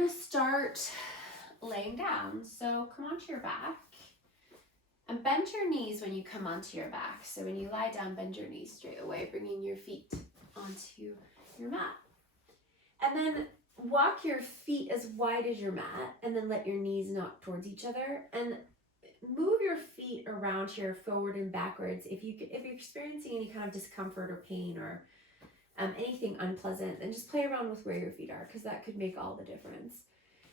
going to start laying down. So come onto your back and bend your knees when you come onto your back. So when you lie down, bend your knees straight away, bringing your feet onto your mat. And then walk your feet as wide as your mat, and then let your knees knock towards each other, and move your feet around here forward and backwards. If you're experiencing any kind of discomfort or pain or anything unpleasant, then just play around with where your feet are, because that could make all the difference.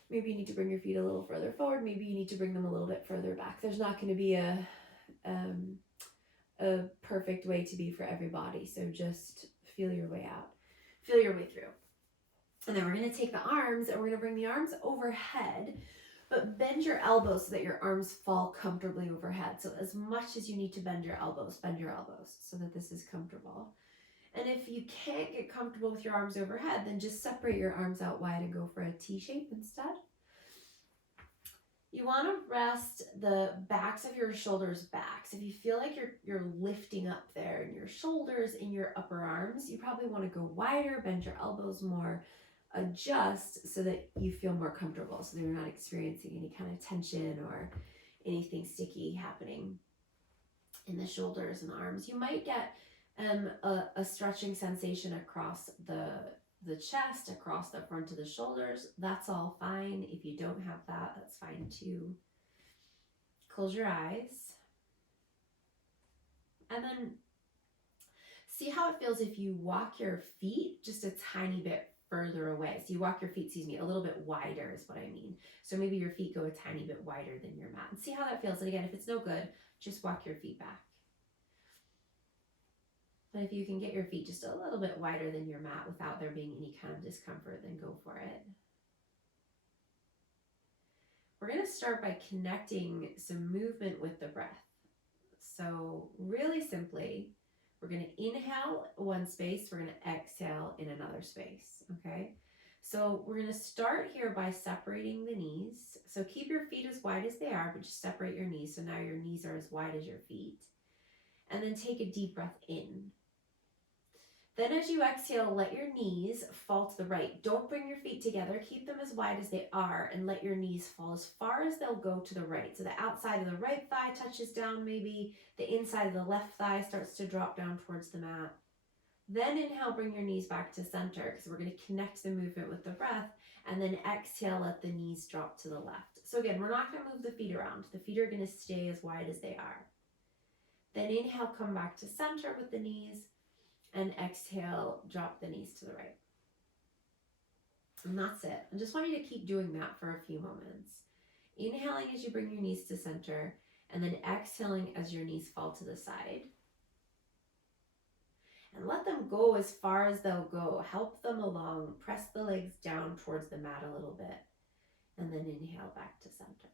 Maybe you need to bring your feet a little further forward. Maybe you need to bring them a little bit further back. There's not going to be a perfect way to be for everybody. So just feel your way out. Feel your way through. And then we're going to take the arms and we're going to bring the arms overhead, but bend your elbows so that your arms fall comfortably overhead. So as much as you need to bend your elbows so that this is comfortable. And if you can't get comfortable with your arms overhead, then just separate your arms out wide and go for a T shape instead. You want to rest the backs of your shoulders back. So if you feel like you're lifting up there in your shoulders, in your upper arms, you probably want to go wider, bend your elbows more, adjust so that you feel more comfortable, so that you're not experiencing any kind of tension or anything sticky happening in the shoulders and arms. You might get a stretching sensation across the chest, across the front of the shoulders. That's all fine. If you don't have that, that's fine too. Close your eyes. And then see how it feels if you walk your feet just a tiny bit further away. So you walk your feet, a little bit wider is what I mean. So maybe your feet go a tiny bit wider than your mat. And see how that feels. And again, if it's no good, just walk your feet back. But if you can get your feet just a little bit wider than your mat without there being any kind of discomfort, then go for it. We're going to start by connecting some movement with the breath. So really simply, we're going to inhale one space, we're going to exhale in another space, okay? So we're going to start here by separating the knees. So keep your feet as wide as they are, but just separate your knees. So now your knees are as wide as your feet. And then take a deep breath in. Then as you exhale, let your knees fall to the right. Don't bring your feet together. Keep them as wide as they are and let your knees fall as far as they'll go to the right. So the outside of the right thigh touches down maybe. The inside of the left thigh starts to drop down towards the mat. Then inhale, bring your knees back to center, because we're going to connect the movement with the breath. And then exhale, let the knees drop to the left. So again, we're not going to move the feet around. The feet are going to stay as wide as they are. Then inhale, come back to center with the knees. And exhale, drop the knees to the right. And that's it. I just want you to keep doing that for a few moments. Inhaling as you bring your knees to center, and then exhaling as your knees fall to the side. And let them go as far as they'll go. Help them along. Press the legs down towards the mat a little bit. And then inhale back to center.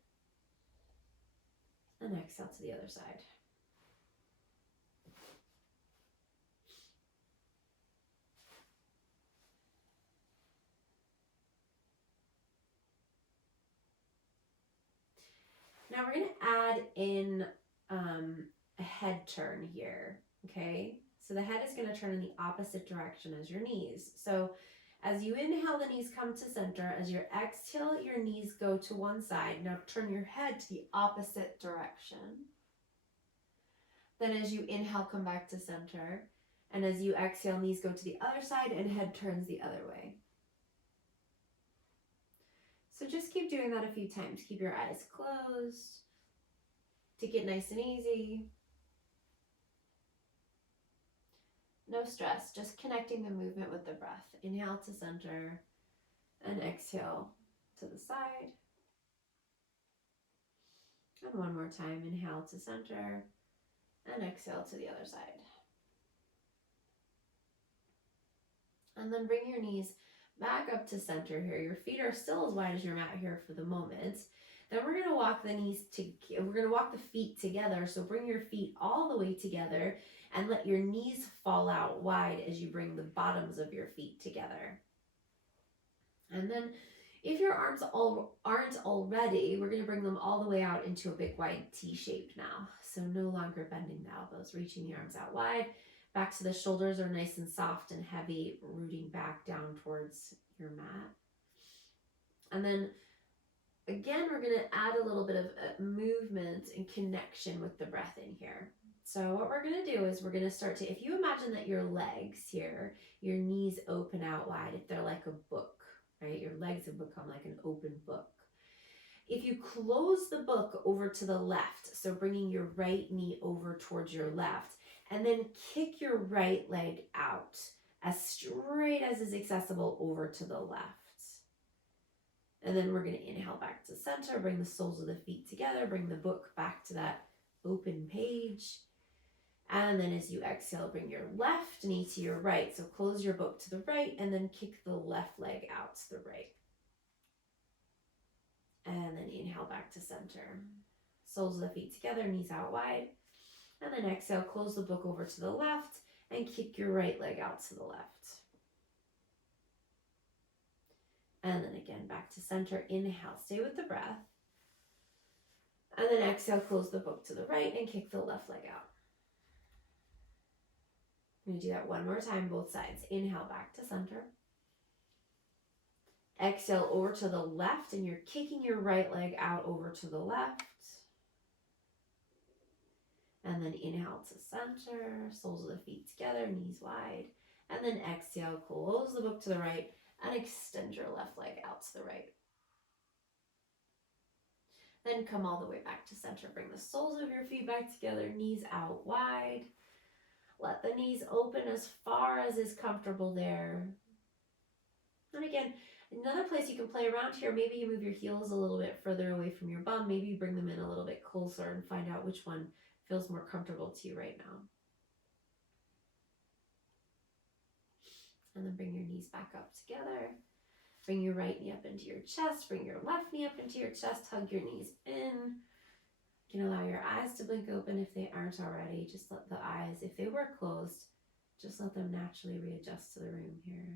And exhale to the other side. Now we're going to add in a head turn here, okay? So the head is going to turn in the opposite direction as your knees. So as you inhale, the knees come to center. As you exhale, your knees go to one side. Now turn your head to the opposite direction. Then as you inhale, come back to center. And as you exhale, knees go to the other side and head turns the other way. So just keep doing that a few times. Keep your eyes closed. Take it nice and easy. No stress, just connecting the movement with the breath. Inhale to center and exhale to the side. And one more time, inhale to center and exhale to the other side. And then bring your knees back up to center here. Your feet are still as wide as your mat here for the moment. Then we're going to walk the feet together. So bring your feet all the way together and let your knees fall out wide as you bring the bottoms of your feet together. And then if your arms aren't already, we're going to bring them all the way out into a big wide T shape now. So no longer bending the elbows, reaching the arms out wide. Back to the shoulders are nice and soft and heavy, rooting back down towards your mat. And then again, we're going to add a little bit of movement and connection with the breath in here. So what we're going to do is we're going to start to, if you imagine that your legs here, your knees open out wide, if they're like a book, right? Your legs have become like an open book. If you close the book over to the left, so bringing your right knee over towards your left, and then kick your right leg out as straight as is accessible over to the left. And then we're going to inhale back to center, bring the soles of the feet together, bring the book back to that open page. And then as you exhale, bring your left knee to your right. So close your book to the right and then kick the left leg out to the right. And then inhale back to center. Soles of the feet together, knees out wide. And then exhale, close the book over to the left and kick your right leg out to the left. And then again, back to center. Inhale, stay with the breath. And then exhale, close the book to the right and kick the left leg out. I'm going to do that one more time, both sides. Inhale, back to center. Exhale over to the left, and you're kicking your right leg out over to the left. And then inhale to center, soles of the feet together, knees wide. And then exhale, close the book to the right and extend your left leg out to the right. Then come all the way back to center. Bring the soles of your feet back together, knees out wide. Let the knees open as far as is comfortable there. And again, another place you can play around here, maybe you move your heels a little bit further away from your bum. Maybe you bring them in a little bit closer and find out which one feels more comfortable to you right now. And then bring your knees back up together. Bring your right knee up into your chest. Bring your left knee up into your chest. Hug your knees in. You can allow your eyes to blink open if they aren't already. Just let the eyes, if they were closed, just let them naturally readjust to the room here.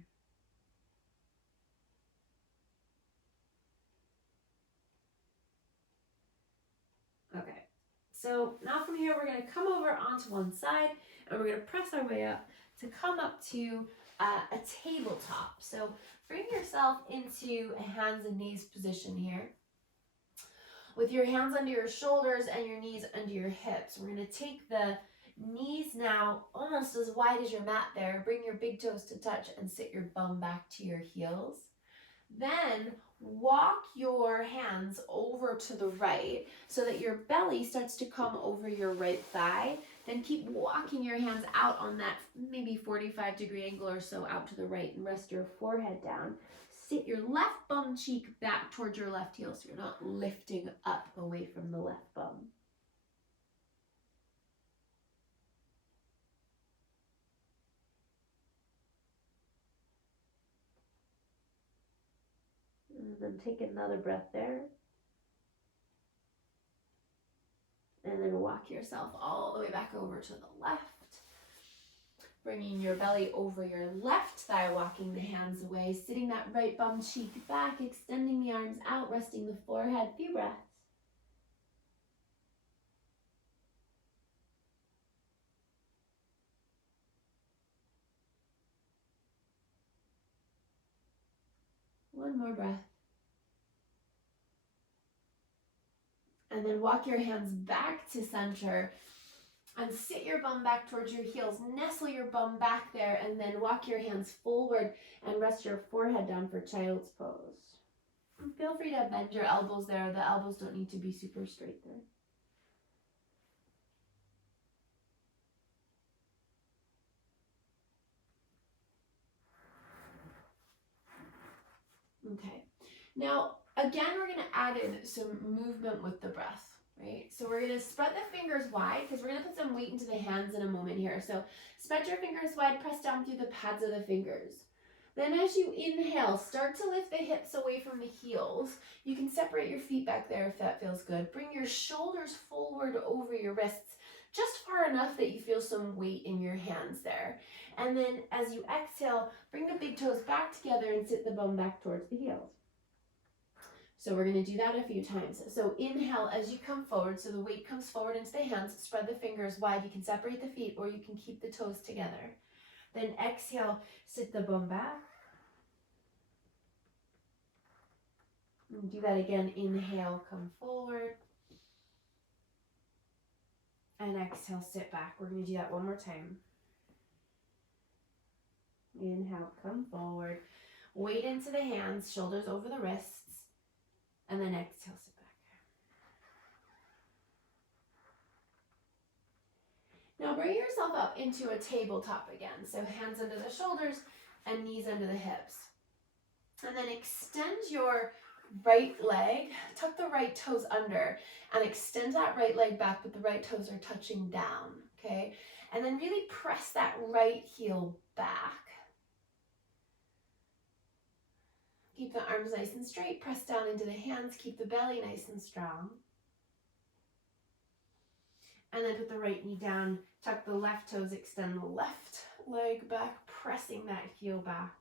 Okay, so now from here, we're going to come over onto one side and we're going to press our way up to come up to a tabletop. So bring yourself into a hands and knees position here. With your hands under your shoulders and your knees under your hips. We're going to take the knees now almost as wide as your mat there. Bring your big toes to touch and sit your bum back to your heels. Then walk your hands over to the right so that your belly starts to come over your right thigh. Then keep walking your hands out on that maybe 45-degree angle or so out to the right and rest your forehead down. Sit your left bum cheek back towards your left heel so you're not lifting up away from the left bum. And then take another breath there. And then walk yourself all the way back over to the left. Bringing your belly over your left thigh, walking the hands away, sitting that right bum cheek back, extending the arms out, resting the forehead. Few breaths. One more breath. And then walk your hands back to center and sit your bum back towards your heels. Nestle your bum back there and then walk your hands forward and rest your forehead down for child's pose. And feel free to bend your elbows there. The elbows don't need to be super straight there. Okay. Now, again, we're going to add in some movement with the breath, right? So we're going to spread the fingers wide because we're going to put some weight into the hands in a moment here. So spread your fingers wide, press down through the pads of the fingers. Then as you inhale, start to lift the hips away from the heels. You can separate your feet back there if that feels good. Bring your shoulders forward over your wrists, just far enough that you feel some weight in your hands there. And then as you exhale, bring the big toes back together and sit the bum back towards the heels. So we're going to do that a few times. So inhale as you come forward, so the weight comes forward into the hands. Spread the fingers wide. You can separate the feet or you can keep the toes together. Then exhale, sit the bum back. And do that again. Inhale, come forward. And exhale, sit back. We're going to do that one more time. Inhale, come forward. Weight into the hands, shoulders over the wrists. And then exhale, sit back. Now bring yourself up into a tabletop again. So hands under the shoulders and knees under the hips. And then extend your right leg, tuck the right toes under, and extend that right leg back, but the right toes are touching down, okay? And then really press that right heel back. Keep the arms nice and straight, press down into the hands, keep the belly nice and strong. And then put the right knee down, tuck the left toes, extend the left leg back, pressing that heel back.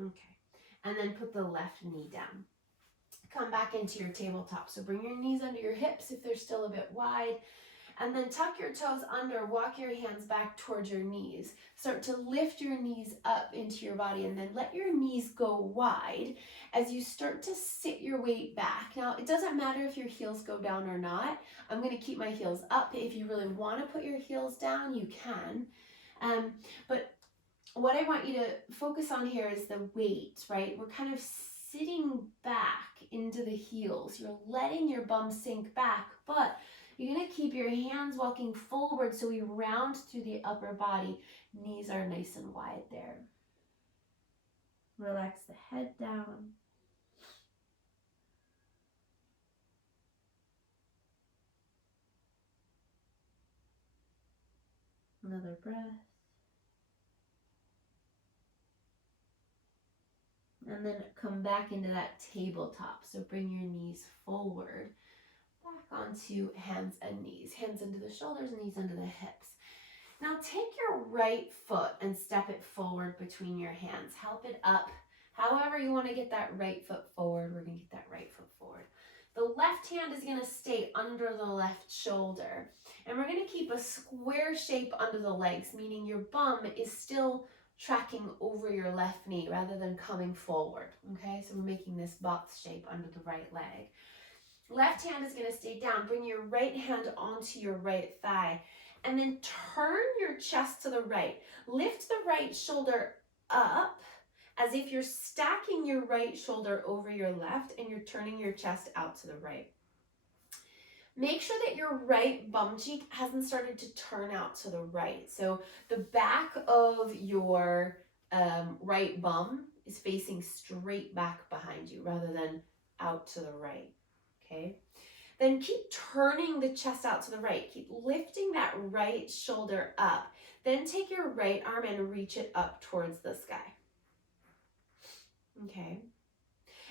Okay, and then put the left knee down. Come back into your tabletop. So bring your knees under your hips if they're still a bit wide. And then tuck your toes under, walk your hands back towards your knees. Start to lift your knees up into your body and then let your knees go wide as you start to sit your weight back. Now, it doesn't matter if your heels go down or not. I'm going to keep my heels up. If you really want to put your heels down, you can. But what I want you to focus on here is the weight, right? We're kind of sitting back into the heels. You're letting your bum sink back, but you're going to keep your hands walking forward so we round through the upper body. Knees are nice and wide there. Relax the head down. Another breath. And then come back into that tabletop. So bring your knees forward. Back onto hands and knees. Hands into the shoulders, knees under the hips. Now take your right foot and step it forward between your hands. Help it up. However you want to get that right foot forward, we're going to get that right foot forward. The left hand is going to stay under the left shoulder. And we're going to keep a square shape under the legs, meaning your bum is still tracking over your left knee rather than coming forward. Okay, so we're making this box shape under the right leg. Left hand is going to stay down. Bring your right hand onto your right thigh. And then turn your chest to the right. Lift the right shoulder up as if you're stacking your right shoulder over your left and you're turning your chest out to the right. Make sure that your right bum cheek hasn't started to turn out to the right. So the back of your right bum is facing straight back behind you rather than out to the right. Okay. Then keep turning the chest out to the right. Keep lifting that right shoulder up. Then take your right arm and reach it up towards the sky. Okay.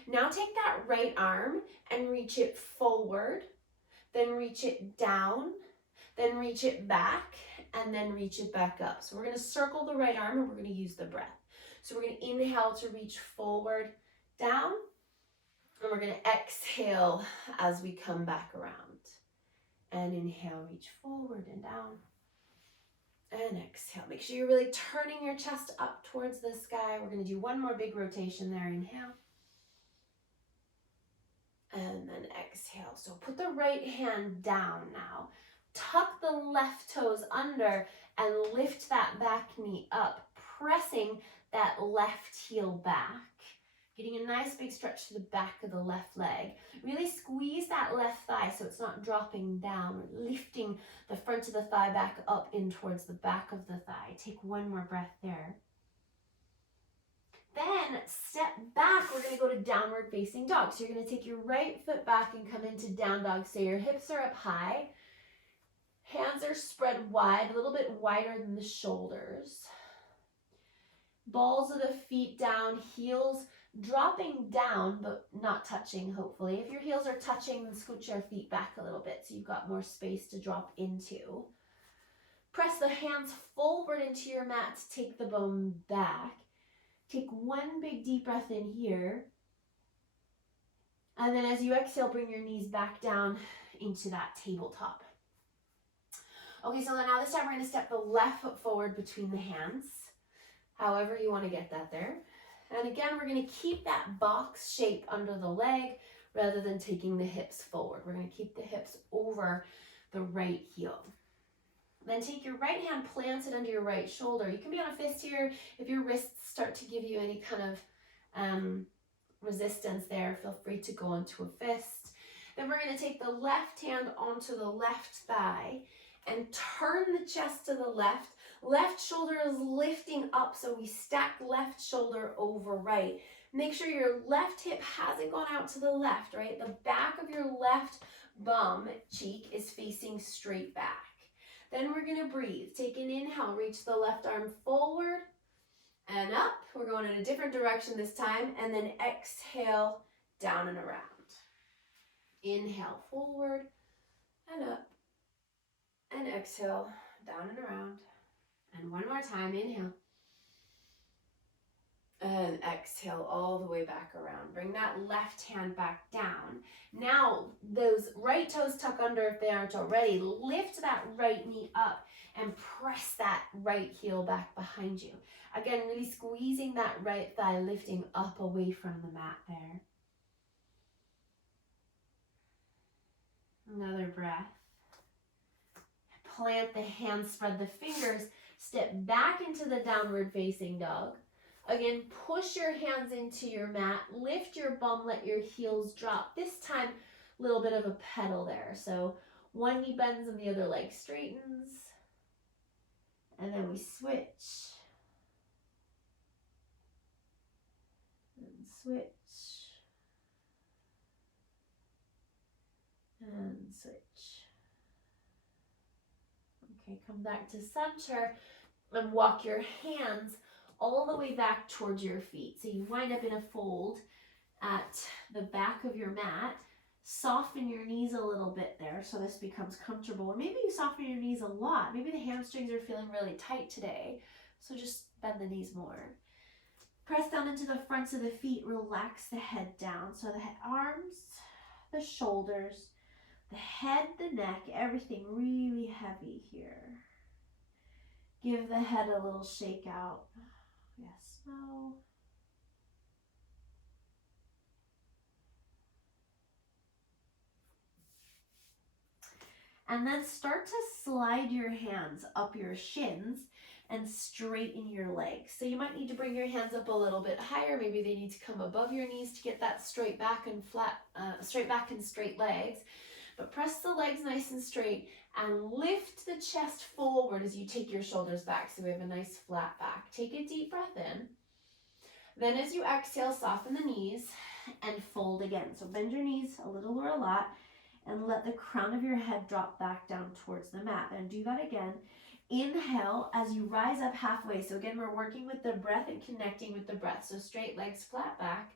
Now take that right arm and reach it forward. Then reach it down. Then reach it back. And then reach it back up. So we're going to circle the right arm and we're going to use the breath. So we're going to inhale to reach forward, down. And we're going to exhale as we come back around. And inhale, reach forward and down. And exhale. Make sure you're really turning your chest up towards the sky. We're going to do one more big rotation there. Inhale. And then exhale. So put the right hand down now. Tuck the left toes under and lift that back knee up, pressing that left heel back. Getting a nice big stretch to the back of the left leg. Really squeeze that left thigh so it's not dropping down. We're lifting the front of the thigh back up in towards the back of the thigh. Take one more breath there. Then step back. We're going to go to downward facing dog. So you're going to take your right foot back and come into down dog. So your hips are up high. Hands are spread wide, a little bit wider than the shoulders. Balls of the feet down, heels dropping down, but not touching, hopefully. If your heels are touching, then scooch your feet back a little bit so you've got more space to drop into. Press the hands forward into your mat to take the bone back. Take one big deep breath in here. And then as you exhale, bring your knees back down into that tabletop. Okay, so now this time we're going to step the left foot forward between the hands, however you want to get that there. And again, we're going to keep that box shape under the leg rather than taking the hips forward. We're going to keep the hips over the right heel. Then take your right hand, plant it under your right shoulder. You can be on a fist here. If your wrists start to give you any kind of resistance there, feel free to go into a fist. Then we're going to take the left hand onto the left thigh and turn the chest to the left. Left shoulder is lifting up, so we stack left shoulder over right. Make sure your left hip hasn't gone out to the left, right? The back of your left bum cheek is facing straight back. Then we're going to breathe. Take an inhale, reach the left arm forward and up. We're going in a different direction this time. And then exhale, down and around. Inhale, forward and up. And exhale, down and around. And one more time, inhale. And exhale all the way back around. Bring that left hand back down. Now, those right toes tuck under if they aren't already. Lift that right knee up and press that right heel back behind you. Again, really squeezing that right thigh, lifting up away from the mat there. Another breath. Plant the hands, spread the fingers, step back into the downward facing dog. Again, push your hands into your mat, lift your bum, let your heels drop. This time, a little bit of a pedal there. So one knee bends and the other leg straightens. And then we switch. And switch. And switch. Okay, come back to center and walk your hands all the way back towards your feet. So you wind up in a fold at the back of your mat. Soften your knees a little bit there so this becomes comfortable. Or maybe you soften your knees a lot. Maybe the hamstrings are feeling really tight today. So just bend the knees more. Press down into the fronts of the feet. Relax the head down. So the arms, the shoulders, the head, the neck, everything really heavy here. Give the head a little shake out. Yes, no. And then start to slide your hands up your shins and straighten your legs. So you might need to bring your hands up a little bit higher. Maybe they need to come above your knees to get that straight back and straight back and straight legs. But press the legs nice and straight and lift the chest forward as you take your shoulders back. So we have a nice flat back. Take a deep breath in. Then as you exhale, soften the knees and fold again. So bend your knees a little or a lot and let the crown of your head drop back down towards the mat. And do that again. Inhale as you rise up halfway. So again, we're working with the breath and connecting with the breath. So straight legs, flat back.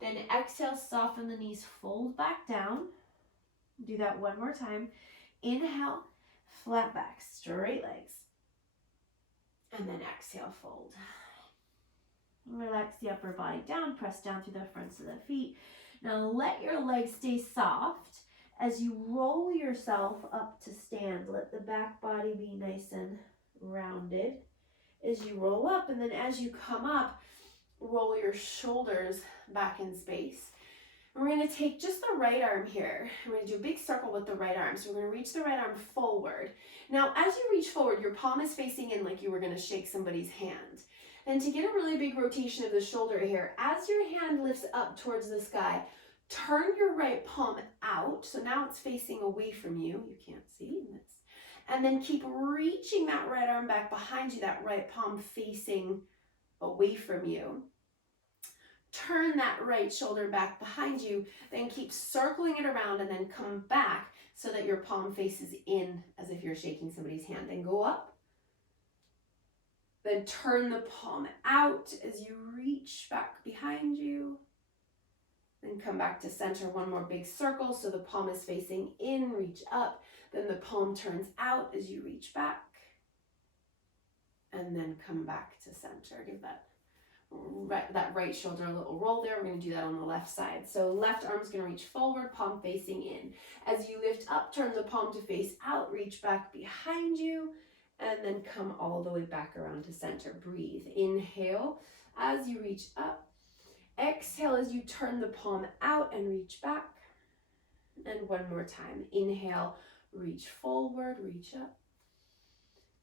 Then exhale, soften the knees, fold back down. Do that one more time. Inhale, flat back, straight legs. And then exhale, fold. Relax the upper body down, press down through the fronts of the feet. Now let your legs stay soft as you roll yourself up to stand. Let the back body be nice and rounded as you roll up. And then as you come up, roll your shoulders back in space. We're going to take just the right arm here. We're going to do a big circle with the right arm. So we're going to reach the right arm forward. Now, as you reach forward, your palm is facing in like you were going to shake somebody's hand. And to get a really big rotation of the shoulder here, as your hand lifts up towards the sky, turn your right palm out. So now it's facing away from you. You can't see this. And then keep reaching that right arm back behind you, that right palm facing away from you. Turn that right shoulder back behind you, then keep circling it around and then come back so that your palm faces in as if you're shaking somebody's hand. Then go up. Then turn the palm out as you reach back behind you. Then come back to center, one more big circle so the palm is facing in, reach up. Then the palm turns out as you reach back. And then come back to center. Give that right shoulder a little roll there. We're going to do that on the left side. So left arm's going to reach forward, palm facing in. As you lift up, up, turn the palm to face out, reach back behind you, and then come all the way back around to center. Breathe. Inhale as you reach up. Exhale as you turn the palm out and reach back. And one more time. Inhale, reach forward, reach up.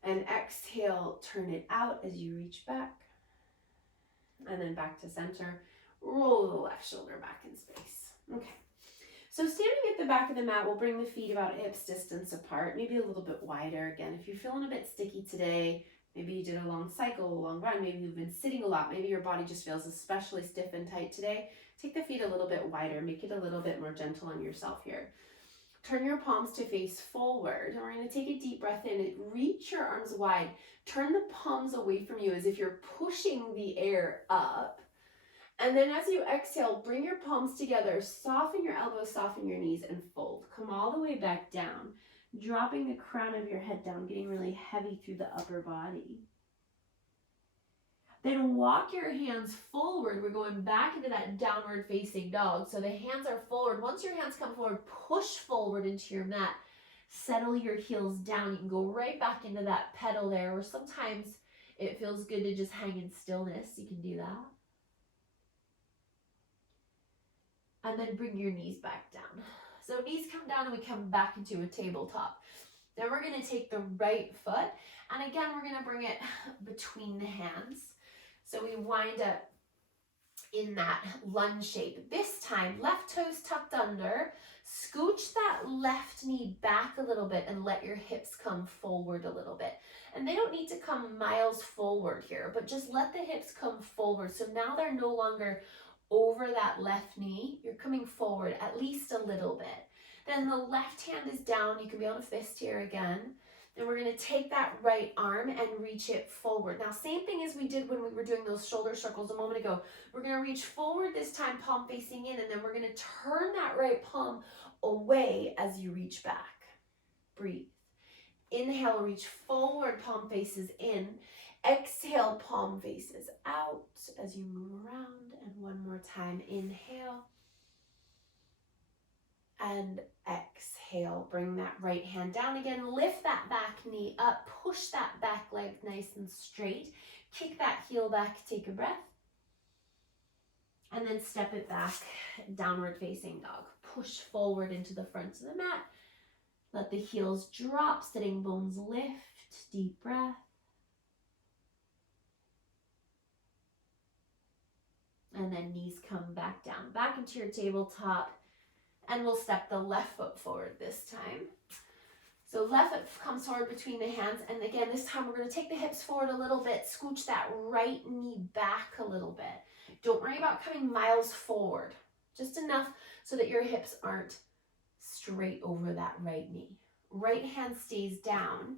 And exhale, turn it out as you reach back. And then back to center. Roll the left shoulder back in space. Okay. So standing at the back of the mat, we'll bring the feet about hips distance apart, maybe a little bit wider. Again, if you're feeling a bit sticky today, maybe you did a long cycle, a long run, maybe you've been sitting a lot, maybe your body just feels especially stiff and tight today, take the feet a little bit wider, make it a little bit more gentle on yourself here. Turn your palms to face forward, and we're going to take a deep breath in. Reach your arms wide. Turn the palms away from you as if you're pushing the air up. And then as you exhale, bring your palms together, soften your elbows, soften your knees, and fold. Come all the way back down, dropping the crown of your head down, getting really heavy through the upper body. Then walk your hands forward. We're going back into that downward facing dog. So the hands are forward. Once your hands come forward, push forward into your mat. Settle your heels down. You can go right back into that pedal there, or sometimes it feels good to just hang in stillness. You can do that. And then bring your knees back down. So knees come down and we come back into a tabletop. Then we're going to take the right foot, and again, we're going to bring it between the hands. So we wind up in that lunge shape. This time, left toes tucked under. Scooch that left knee back a little bit and let your hips come forward a little bit. And they don't need to come miles forward here, but just let the hips come forward. So now they're no longer over that left knee. You're coming forward at least a little bit. Then the left hand is down. You can be on a fist here again. Then we're going to take that right arm and reach it forward. Now, same thing as we did when we were doing those shoulder circles a moment ago. We're going to reach forward this time, palm facing in, and then we're going to turn that right palm away as you reach back. Breathe. Inhale, reach forward, palm faces in. Exhale, palm faces out as you move around. And one more time, inhale. And exhale, bring that right hand down again, lift that back knee up, push that back leg nice and straight, kick that heel back, take a breath, and then step it back, downward facing dog. Push forward into the front of the mat, let the heels drop, sitting bones lift, deep breath. And then knees come back down, back into your tabletop. And we'll step the left foot forward this time. So left foot comes forward between the hands. And again, this time we're going to take the hips forward a little bit. Scooch that right knee back a little bit. Don't worry about coming miles forward. Just enough so that your hips aren't straight over that right knee. Right hand stays down.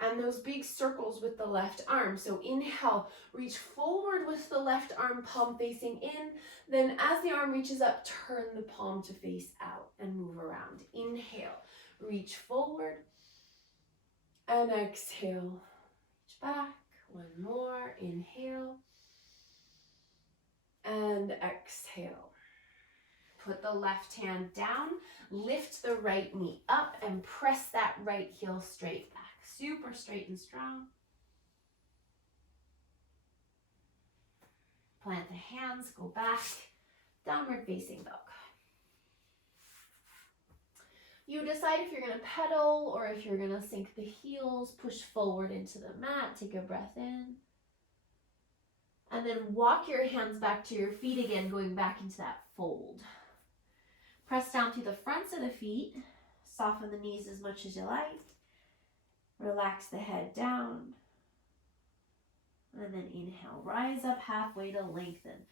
And those big circles with the left arm. So inhale, reach forward with the left arm, palm facing in. Then as the arm reaches up, turn the palm to face out and move around. Inhale, reach forward. And exhale, reach back. One more, inhale. And exhale. Put the left hand down, lift the right knee up, and press that right heel straight back. Super straight and strong. Plant the hands, go back, downward facing dog. You decide if you're going to pedal or if you're going to sink the heels, push forward into the mat, take a breath in. And then walk your hands back to your feet again, going back into that fold. Press down through the fronts of the feet, soften the knees as much as you like. Relax the head down. And then inhale, rise up halfway to lengthen.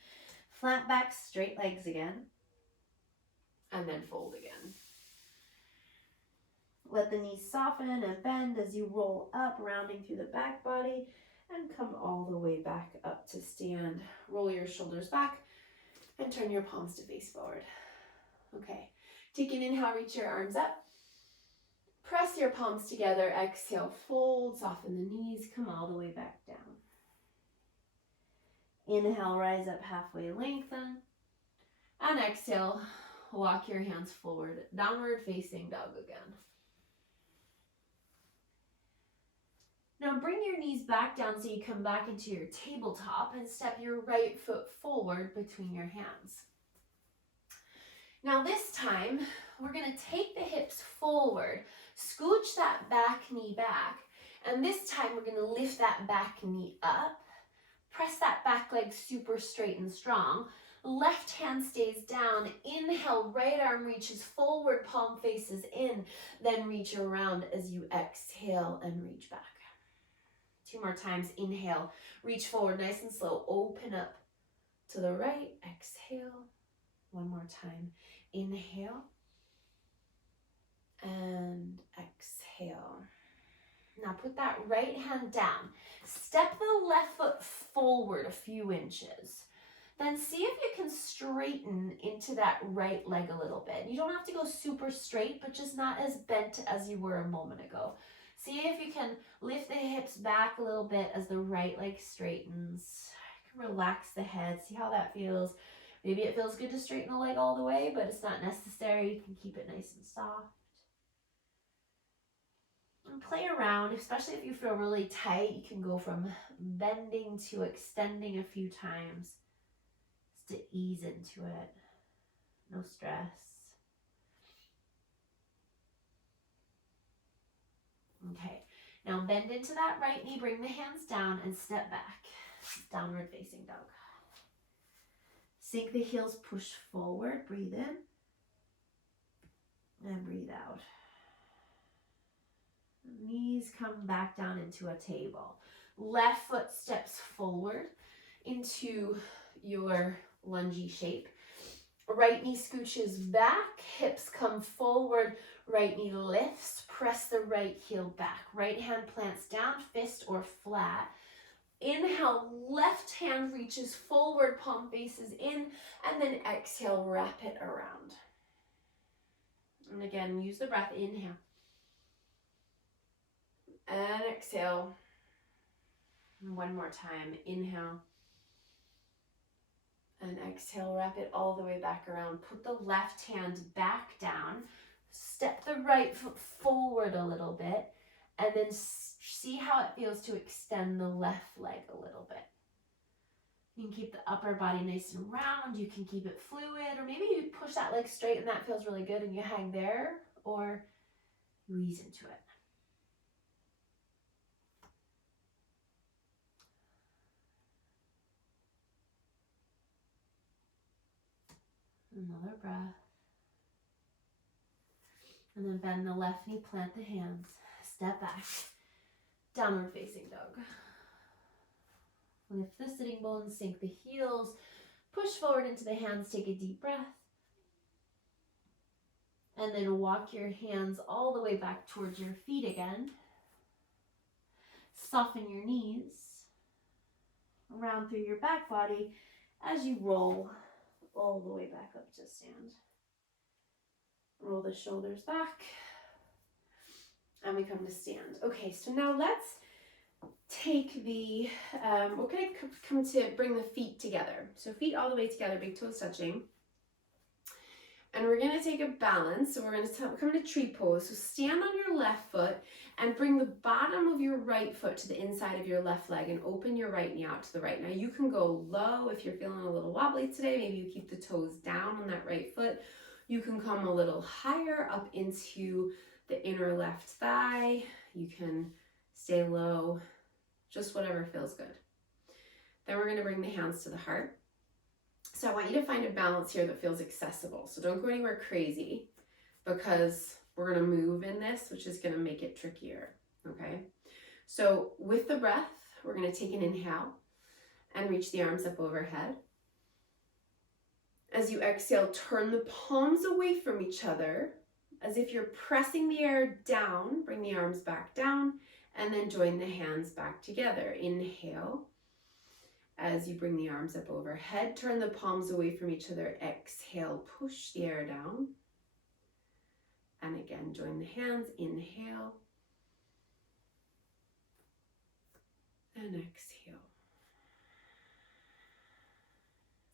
Flat back, straight legs again. And then fold again. Let the knees soften and bend as you roll up, rounding through the back body, and come all the way back up to stand. Roll your shoulders back and turn your palms to face forward. Okay, take an inhale, reach your arms up. Press your palms together, exhale, fold, soften the knees, come all the way back down. Inhale, rise up halfway, lengthen. And exhale, walk your hands forward, downward facing dog again. Now bring your knees back down so you come back into your tabletop and step your right foot forward between your hands. Now this time, we're going to take the hips forward, scooch that back knee back, and this time we're going to lift that back knee up, press that back leg super straight and strong. Left hand stays down, inhale, right arm reaches forward, palm faces in, then reach around as you exhale and reach back. 2 more times, inhale, reach forward nice and slow, open up to the right, exhale. 1 more time, inhale and exhale. Now put that right hand down, step the left foot forward a few inches. Then see if you can straighten into that right leg a little bit. You don't have to go super straight, but just not as bent as you were a moment ago. See if you can lift the hips back a little bit as the right leg straightens. You can relax the head, see how that feels. Maybe it feels good to straighten the leg all the way, but it's not necessary. You can keep it nice and soft. And play around, especially if you feel really tight. You can go from bending to extending a few times just to ease into it. No stress. Okay, now bend into that right knee, bring the hands down and step back. Downward facing dog. Sink the heels, push forward, breathe in and breathe out. Knees come back down into a table. Left foot steps forward into your lungy shape. Right knee scooches back, hips come forward, right knee lifts, press the right heel back. Right hand plants down, fist or flat. Inhale, left hand reaches forward, palm faces in, and then exhale, wrap it around. And again, use the breath, inhale. And exhale. 1 more time, inhale. And exhale, wrap it all the way back around. Put the left hand back down. Step the right foot forward a little bit. And then see how it feels to extend the left leg a little bit. You can keep the upper body nice and round. You can keep it fluid. Or maybe you push that leg straight and that feels really good and you hang there. Or you ease into it. Another breath. And then bend the left knee, plant the hands, step back, downward facing dog. Lift the sitting bones, sink the heels, push forward into the hands, take a deep breath. And then walk your hands all the way back towards your feet again. Soften your knees, round through your back body as you roll all the way back up to stand. Roll the shoulders back. And we come to stand. Okay, so now let's take the, we're going to come to bring the feet together. So feet all the way together, big toes touching. And we're going to take a balance. So we're going to come to tree pose. So stand on your left foot and bring the bottom of your right foot to the inside of your left leg and open your right knee out to the right. Now you can go low if you're feeling a little wobbly today. Maybe you keep the toes down on that right foot. You can come a little higher up into the inner left thigh. You can stay low, just whatever feels good. Then we're going to bring the hands to the heart. So I want you to find a balance here that feels accessible. So don't go anywhere crazy because we're going to move in this, which is going to make it trickier. Okay. So with the breath, we're going to take an inhale and reach the arms up overhead. As you exhale, turn the palms away from each other as if you're pressing the air down. Bring the arms back down and then join the hands back together. Inhale. As you bring the arms up overhead, turn the palms away from each other. Exhale, push the air down. And again, join the hands. Inhale. And exhale.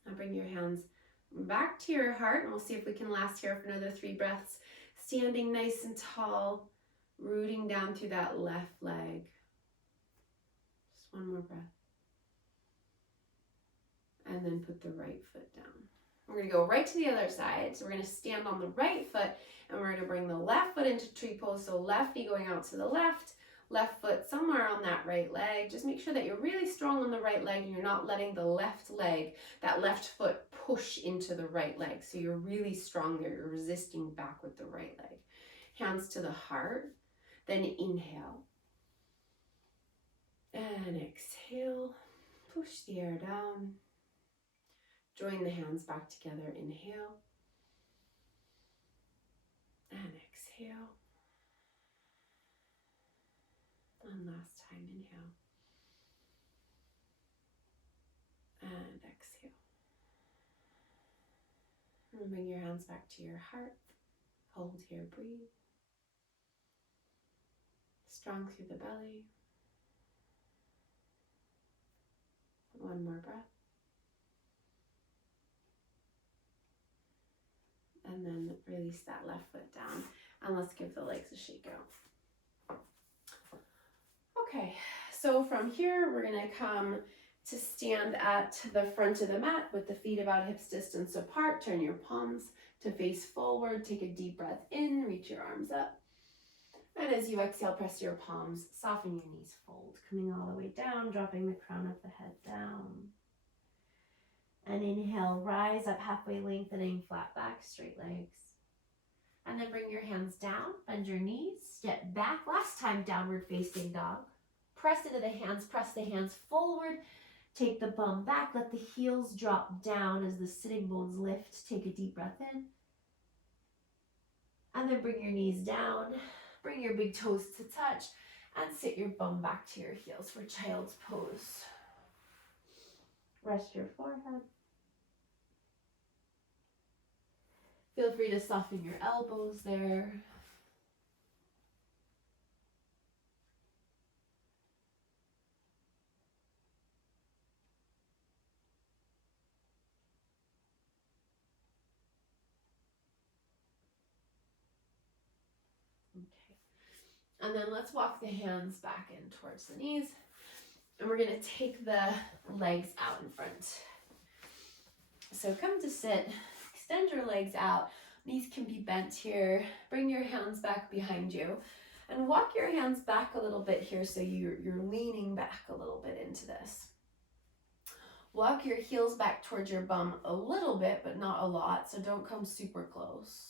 Now bring your hands back to your heart, and we'll see if we can last here for another 3 breaths. Standing nice and tall, rooting down through that left leg. Just one more breath. And then put the right foot down. We're going to go right to the other side. So we're going to stand on the right foot, and we're going to bring the left foot into tree pose. So left knee going out to the left foot somewhere on that right leg. Just make sure that you're really strong on the right leg and you're not letting the left leg, that left foot, push into the right leg. So you're really strong there. You're resisting back with the right leg. Hands to the heart. Then inhale. And exhale. Push the air down. Join the hands back together. Inhale. And exhale. One last time. Inhale. And exhale. And bring your hands back to your heart. Hold here. Breathe. Strong through the belly. One more breath. And then release that left foot down. And let's give the legs a shake out. Okay, so from here, we're gonna come to stand at the front of the mat with the feet about hips distance apart. Turn your palms to face forward. Take a deep breath in, reach your arms up. And as you exhale, press your palms, soften your knees, fold, coming all the way down, dropping the crown of the head down. And inhale, rise up halfway, lengthening, flat back, straight legs. And then bring your hands down, bend your knees, step back. Last time, downward facing dog. Press into the hands, press the hands forward. Take the bum back, let the heels drop down as the sitting bones lift. Take a deep breath in. And then bring your knees down, bring your big toes to touch, and sit your bum back to your heels for child's pose. Rest your forehead. Feel free to soften your elbows there. Okay. And then let's walk the hands back in towards the knees. And we're going to take the legs out in front. So come to sit, extend your legs out. Knees can be bent here. Bring your hands back behind you. And walk your hands back a little bit here so you're leaning back a little bit into this. Walk your heels back towards your bum a little bit, but not a lot, so don't come super close.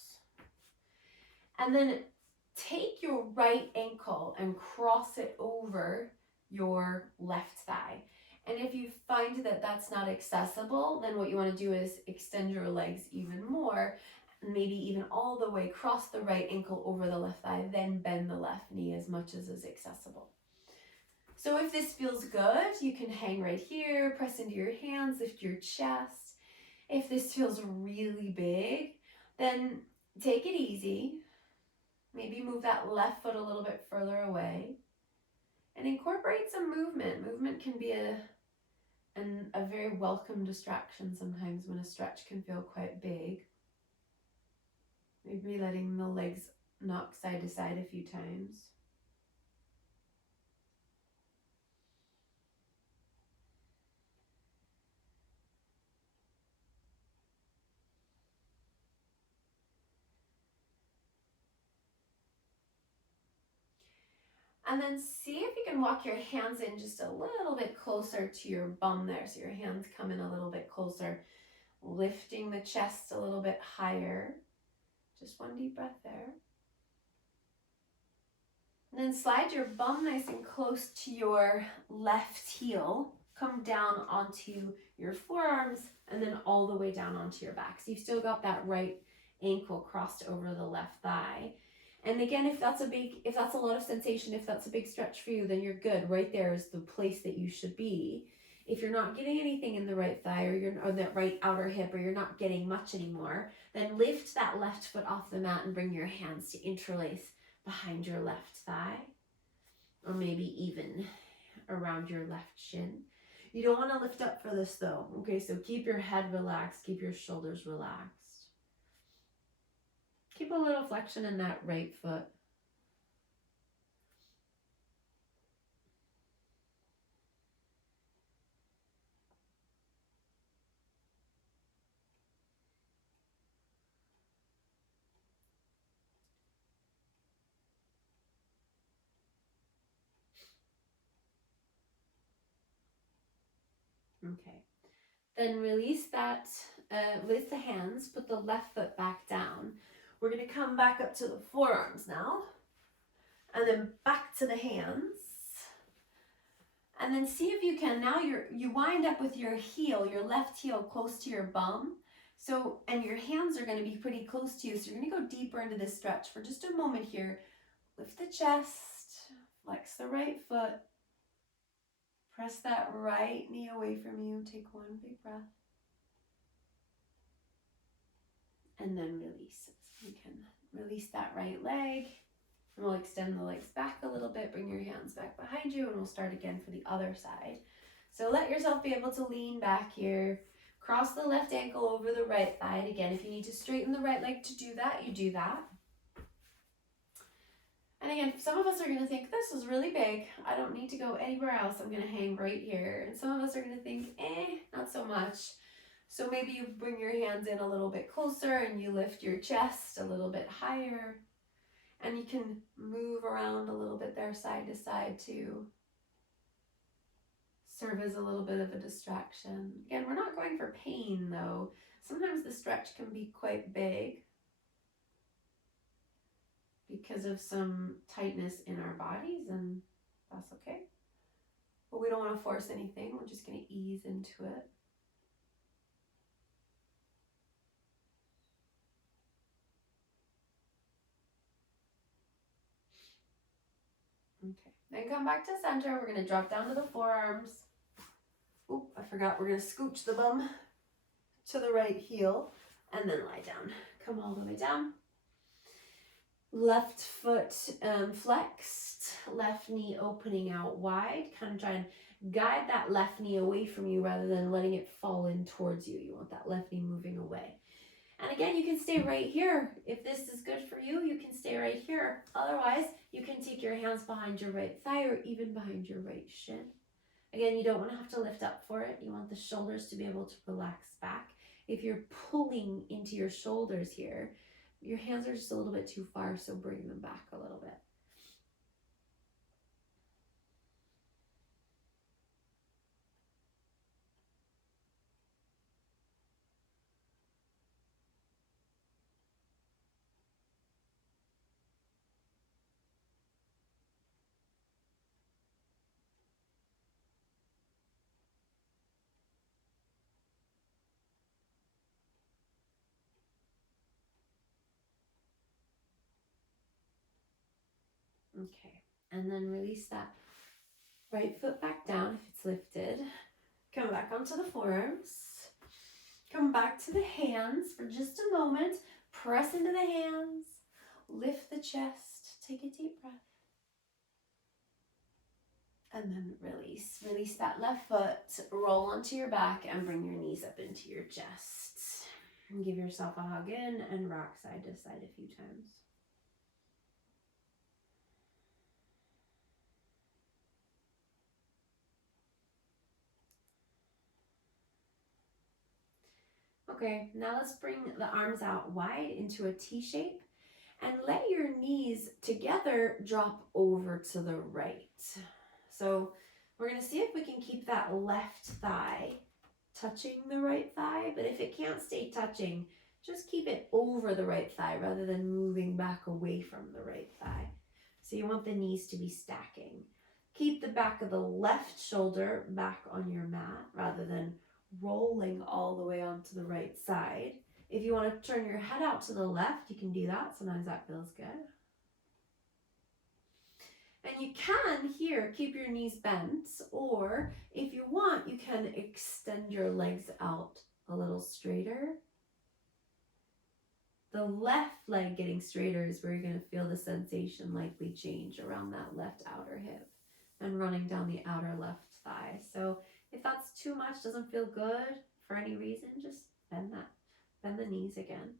And then take your right ankle and cross it over your left thigh. And if you find that that's not accessible, then what you want to do is extend your legs even more, maybe even all the way, cross the right ankle over the left thigh, then bend the left knee as much as is accessible. So if this feels good, you can hang right here, press into your hands, lift your chest. If this feels really big, then take it easy. Maybe move that left foot a little bit further away and incorporate some movement. Movement can be a very welcome distraction sometimes when a stretch can feel quite big. Maybe letting the legs knock side to side a few times. And then see if you can walk your hands in just a little bit closer to your bum there. So your hands come in a little bit closer, lifting the chest a little bit higher. Just one deep breath there. And then slide your bum nice and close to your left heel. Come down onto your forearms and then all the way down onto your back. So you've still got that right ankle crossed over the left thigh. And again, if that's a lot of sensation, if that's a big stretch for you, then you're good. Right there is the place that you should be. If you're not getting anything in the right thigh or that right outer hip, or you're not getting much anymore, then lift that left foot off the mat and bring your hands to interlace behind your left thigh, or maybe even around your left shin. You don't want to lift up for this though. Okay, so keep your head relaxed, keep your shoulders relaxed. Keep a little flexion in that right foot. Okay. Then release that, release the hands, put the left foot back down. We're going to come back up to the forearms now. And then back to the hands. And then see if you can, now you wind up with your heel, your left heel close to your bum. So, and your hands are going to be pretty close to you. So you're going to go deeper into this stretch for just a moment here. Lift the chest, flex the right foot. Press that right knee away from you. Take one big breath. And then release it. So you can release that right leg. And we'll extend the legs back a little bit. Bring your hands back behind you and we'll start again for the other side. So let yourself be able to lean back here. Cross the left ankle over the right thigh. And again, if you need to straighten the right leg to do that, you do that. And again, some of us are going to think, this is really big. I don't need to go anywhere else. I'm going to hang right here. And some of us are going to think, not so much. So maybe you bring your hands in a little bit closer and you lift your chest a little bit higher. And you can move around a little bit there side to side to serve as a little bit of a distraction. Again, we're not going for pain though. Sometimes the stretch can be quite big because of some tightness in our bodies, and that's okay. But we don't want to force anything. We're just going to ease into it. Okay, then come back to center. We're going to drop down to the forearms. Oop, I forgot. We're going to scooch the bum to the right heel and then lie down. Come all the way down. Left foot flexed, left knee opening out wide. Kind of try and guide that left knee away from you rather than letting it fall in towards you. You want that left knee moving away. And again, you can stay right here. If this is good for you, you can stay right here. Otherwise, you can take your hands behind your right thigh or even behind your right shin. Again, you don't want to have to lift up for it. You want the shoulders to be able to relax back. If you're pulling into your shoulders here, your hands are just a little bit too far, so bring them back a little bit. Okay, and then release that right foot back down if it's lifted. Come back onto the forearms. Come back to the hands for just a moment. Press into the hands. Lift the chest. Take a deep breath. And then release. Release that left foot. Roll onto your back and bring your knees up into your chest. And give yourself a hug in and rock side to side a few times. Okay, now let's bring the arms out wide into a T shape and let your knees together drop over to the right. So we're going to see if we can keep that left thigh touching the right thigh, but if it can't stay touching, just keep it over the right thigh rather than moving back away from the right thigh. So you want the knees to be stacking. Keep the back of the left shoulder back on your mat rather than rolling all the way onto the right side. If you want to turn your head out to the left, you can do that. Sometimes that feels good. And you can here keep your knees bent, or if you want, you can extend your legs out a little straighter. The left leg getting straighter is where you're going to feel the sensation likely change around that left outer hip and running down the outer left thigh. So If that's too much, doesn't feel good for any reason, just bend the knees again.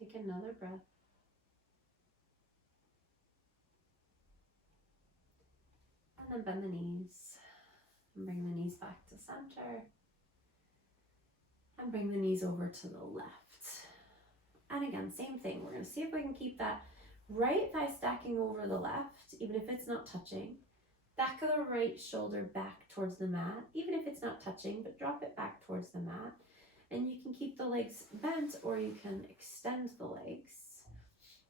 Take another breath. And then bend the knees. And bring the knees back to center. And bring the knees over to the left. And again, same thing. We're going to see if we can keep that right thigh stacking over the left, even if it's not touching. Back of the right shoulder back towards the mat, even if it's not touching, but drop it back towards the mat. And you can keep the legs bent, or you can extend the legs.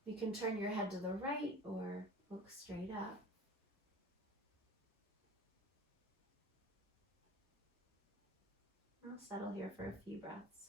You can turn your head to the right or look straight up. I'll settle here for a few breaths.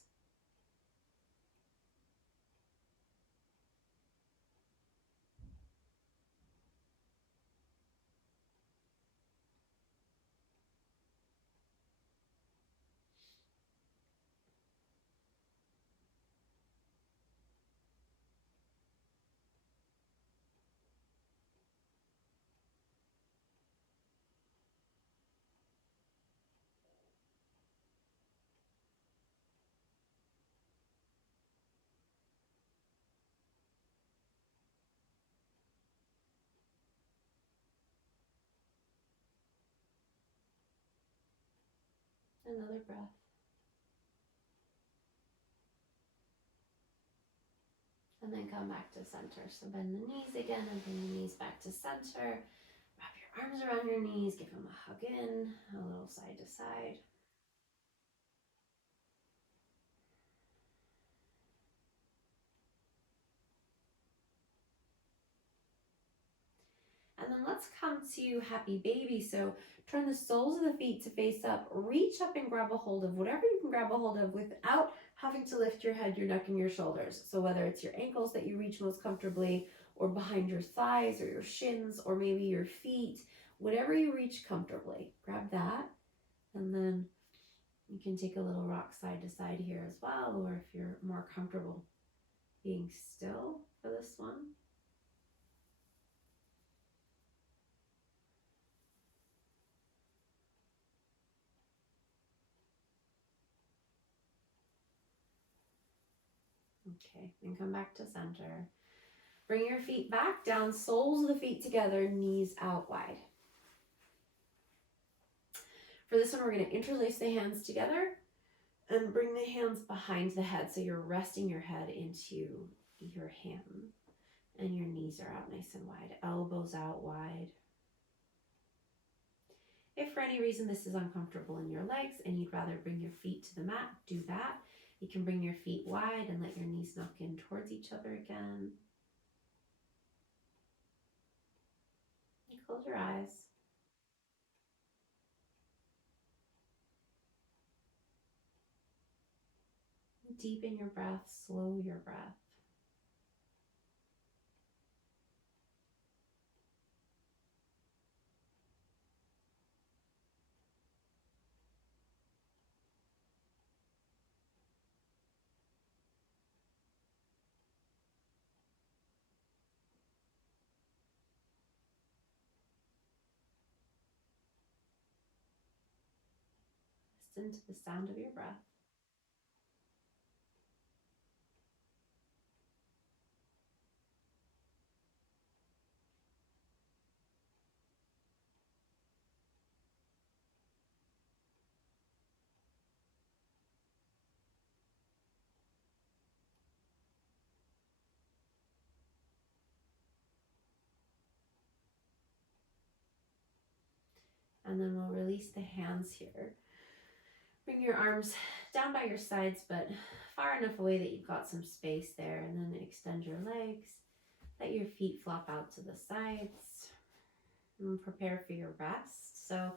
Another breath. And then come back to center. So bend the knees again and bring the knees back to center. Wrap your arms around your knees, give them a hug in, a little side to side. And then let's come to happy baby. So turn the soles of the feet to face up, reach up and grab a hold of whatever you can grab a hold of without having to lift your head, your neck, and your shoulders. So whether it's your ankles that you reach most comfortably, or behind your thighs or your shins, or maybe your feet, whatever you reach comfortably, grab that. And then you can take a little rock side to side here as well, or if you're more comfortable being still for this one. Okay, and come back to center. Bring your feet back down, soles of the feet together, knees out wide. For this one, we're going to interlace the hands together and bring the hands behind the head. So you're resting your head into your hand and your knees are out nice and wide, elbows out wide. If for any reason this is uncomfortable in your legs and you'd rather bring your feet to the mat, do that. You can bring your feet wide and let your knees knock in towards each other again. And close your eyes. Deepen your breath, slow your breath. Listen to the sound of your breath. And then we'll release the hands here. Bring your arms down by your sides, but far enough away that you've got some space there. And then extend your legs. Let your feet flop out to the sides. And prepare for your rest. So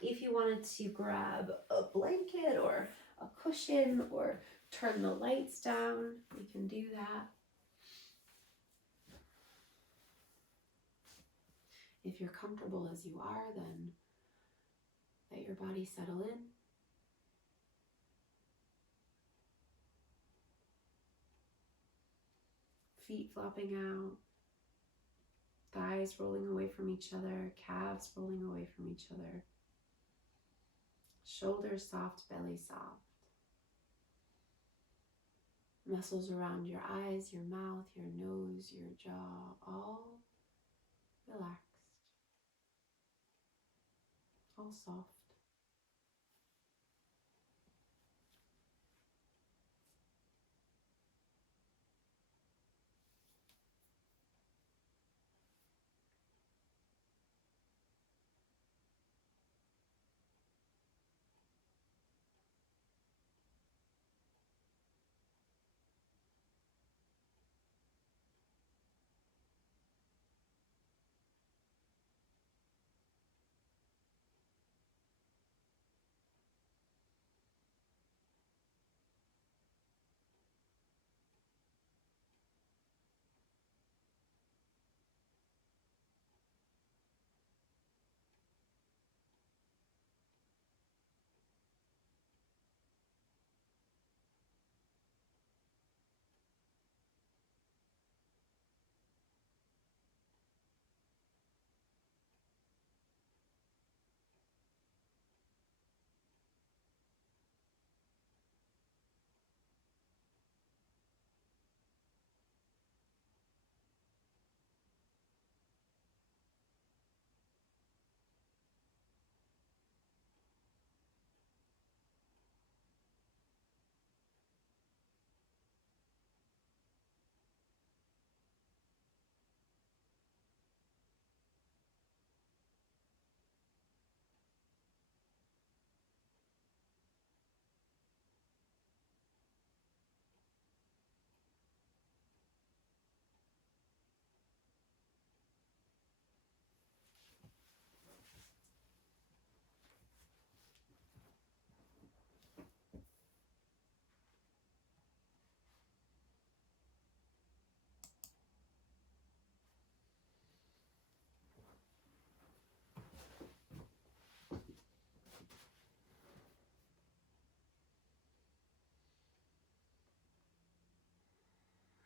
If you wanted to grab a blanket or a cushion or turn the lights down, you can do that. If you're comfortable as you are, then let your body settle in. Feet flopping out, thighs rolling away from each other, calves rolling away from each other, shoulders soft, belly soft. Muscles around your eyes, your mouth, your nose, your jaw, all relaxed, all soft.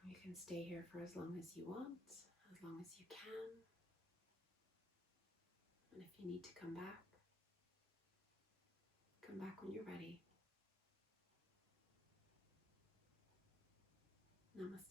You can stay here for as long as you want, as long as you can. And if you need to come back when you're ready. Namaste.